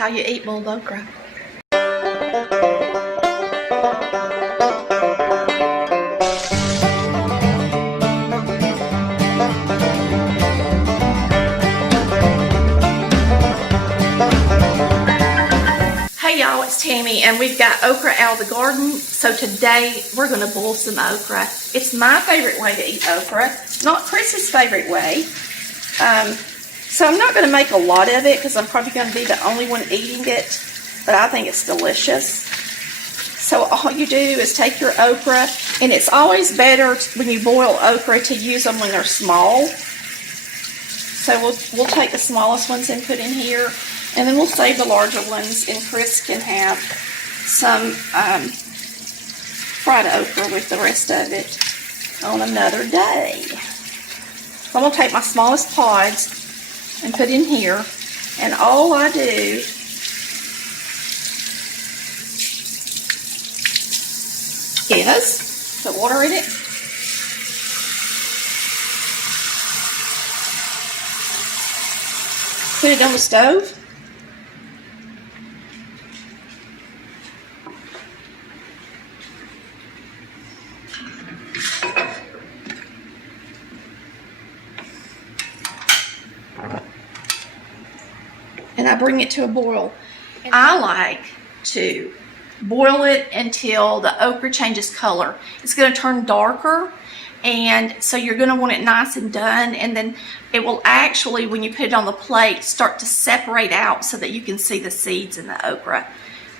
how you eat boiled okra. Hey y'all, it's Tammy, and we've got okra out of the garden. So today we're going to boil some okra. It's my favorite way to eat okra, not Chris's favorite way. So I'm not going to make a lot of it because I'm probably going to be the only one eating it, but I think it's delicious. So all you do is take your okra, and it's always better when you boil okra to use them when they're small. So we'll take the smallest ones and put in here, and then we'll save the larger ones, and Chris can have some fried okra with the rest of it on another day. So I'm going to take my smallest pods and put in here, and all I do is put water in it, put it on the stove, and I bring it to a boil. I like to boil it until the okra changes color. It's going to turn darker, and so you're going to want it nice and done, and then it will actually, when you put it on the plate, start to separate out so that you can see the seeds in the okra.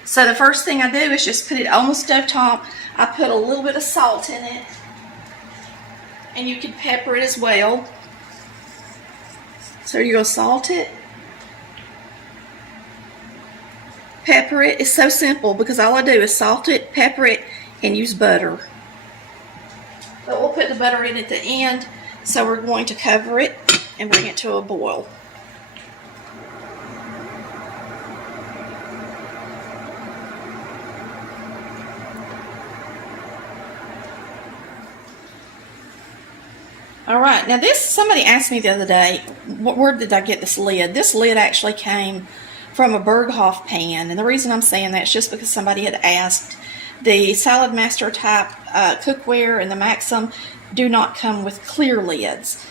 So the first thing I do is just put it on the stove top. I put a little bit of salt in it, and you can pepper it as well. So you're going to salt it, pepper it. It's so simple because all I do is salt it, pepper it, and use butter. But we'll put the butter in at the end, so we're going to cover it and bring it to a boil. All right, now this, somebody asked me the other day, where did I get this lid? This lid actually came from a Berghoff pan, and the reason I'm saying that is just because somebody had asked. The Salad Master type cookware and the Maxim do not come with clear lids,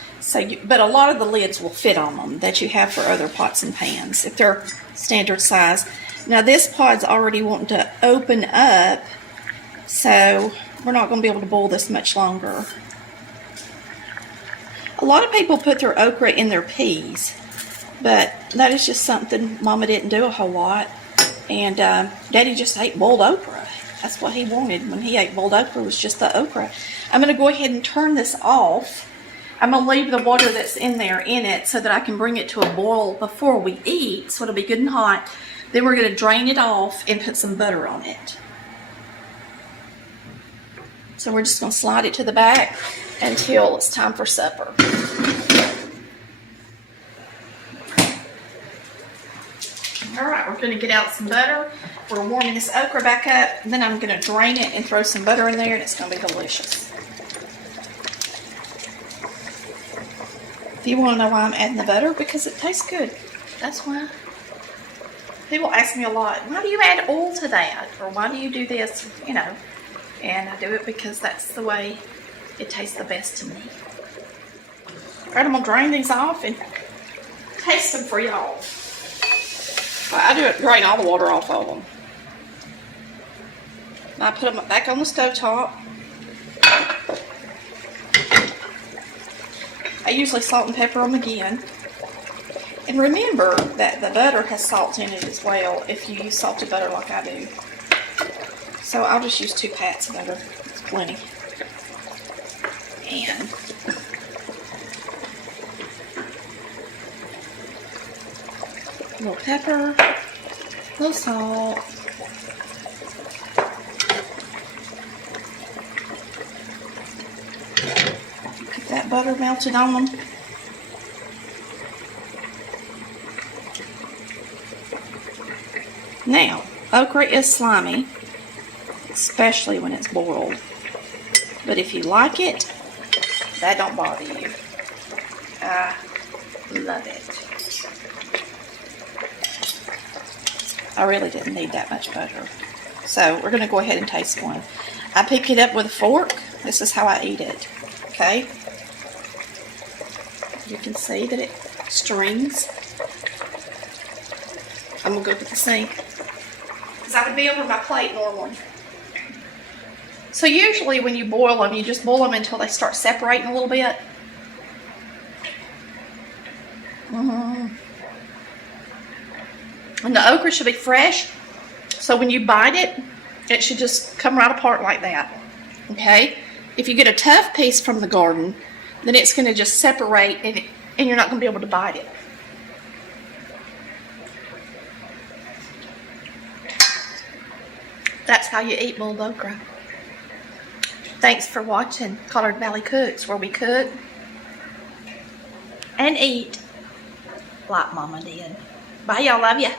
but a lot of the lids will fit on them that you have for other pots and pans if they're standard size. Now this pod's already wanting to open up, so we're not going to be able to boil this much longer. A lot of people put their okra in their peas, but that is just something Mama didn't do a whole lot, and Daddy just ate boiled okra. That's what he wanted when he ate boiled okra, was just the okra. I'm going to go ahead and turn this off. I'm going to leave the water that's in there in it so that I can bring it to a boil before we eat, so it'll be good and hot. Then we're going to drain it off and put some butter on it. So we're just going to slide it to the back until it's time for supper. Alright, we're going to get out some butter. We're warming this okra back up, and then I'm going to drain it and throw some butter in there, and it's going to be delicious. If you want to know why I'm adding the butter, because it tastes good. That's why. People ask me a lot, why do you add oil to that? Or why do you do this? You know, and I do it because that's the way it tastes the best to me. Alright, I'm going to drain these off and taste them for y'all. I do it, drain all the water off of them. And I put them back on the stove top. I usually salt and pepper them again. And remember that the butter has salt in it as well if you use salted butter like I do. So I'll just use 2 pats of butter. It's plenty. And a little pepper, a little salt, get that butter melted on them. Now, okra is slimy, especially when it's boiled. But if you like it, that don't bother you. I love it. I really didn't need that much butter. So we're going to go ahead and taste one. I pick it up with a fork. This is how I eat it. Okay? You can see that it strings. I'm going to go to the sink, because I would be over my plate normally. So usually when you boil them, you just boil them until they start separating a little bit. And the okra should be fresh, so when you bite it, it should just come right apart like that. Okay? If you get a tough piece from the garden, then it's going to just separate, and you're not going to be able to bite it. That's how you eat boiled okra. Thanks for watching Collard Valley Cooks, where we cook and eat like Mama did. Bye, y'all. Love ya.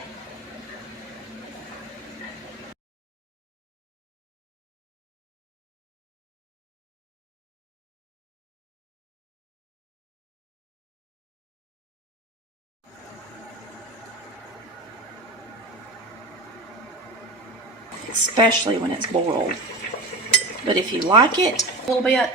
Especially when it's boiled. But if you like it a little bit,